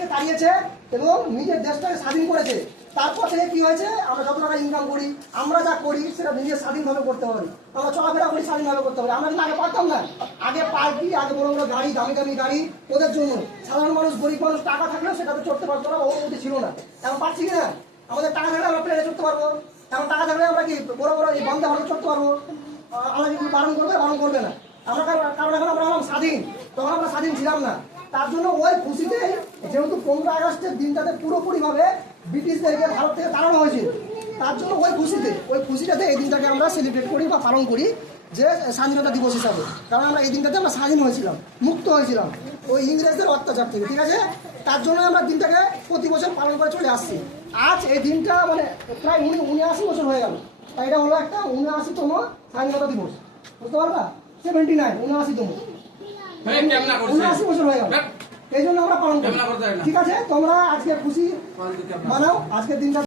থেকে তাড়িয়েছে এবং নিজের দেশটাকে স্বাধীন করেছে। তারপর থেকে কি হয়েছে, আমরা যত টাকা ইনকাম করি, আমরা যা করি সেটা নিজের স্বাধীনভাবে করতে পারি, আমরা চলাফেরা করি স্বাধীনভাবে করতে পারি। আমরা কিন্তু আগে পারতাম না। আগে পার্টি, আগে বড় বড় গাড়ি, দামি দামি গাড়ি ওদের জন্য, সাধারণ মানুষ, গরিব মানুষ টাকা থাকলেও সেটাতে চড়তে পারতো না, অনুমতি ছিল না। এখন পারছি কিনা? আমাদের টাকা থাকলে আমরা প্লেনে চড়তে পারবো, এখন টাকা থাকলে আমরা কি বড় বড় এই বন্ধে ভারতে চড়তে পারবো। আমরা কি বারণ করবে না। আমরা কারণ এখন আমরা হলাম স্বাধীন, তখন আমরা স্বাধীন ছিলাম না। তার জন্য ওই খুশিতে, যেহেতু 15 আগস্টের দিনটাতে পুরোপুরিভাবে ব্রিটিশদেরকে ভারত থেকে তাড়ানো হয়েছিল, তার জন্য ওই খুশিটাতে এই দিনটাকে আমরা সেলিব্রেট করি বা পালন করি যে স্বাধীনতা দিবস হিসাবে। কারণ আমরা এই দিনটাতে আমরা স্বাধীন হয়েছিলাম, মুক্ত হয়েছিলাম ওই ইংরেজদের অত্যাচার থেকে, ঠিক আছে। তার জন্য আমরা দিনটাকে প্রতি বছর পালন করে চলে আসছি। আজ এই দিনটা মানে প্রায় 79 বছর হয়ে গেল। তাই এটা হলো একটা 79তম স্বাধীনতা দিবস, বুঝতে পারবা? 79 79তম 79 বছর হয়ে গেল, এই জন্য আমরা পালন করি, ঠিক আছে। তোমরা আজকে খুশি মানাও আজকের দিনটা।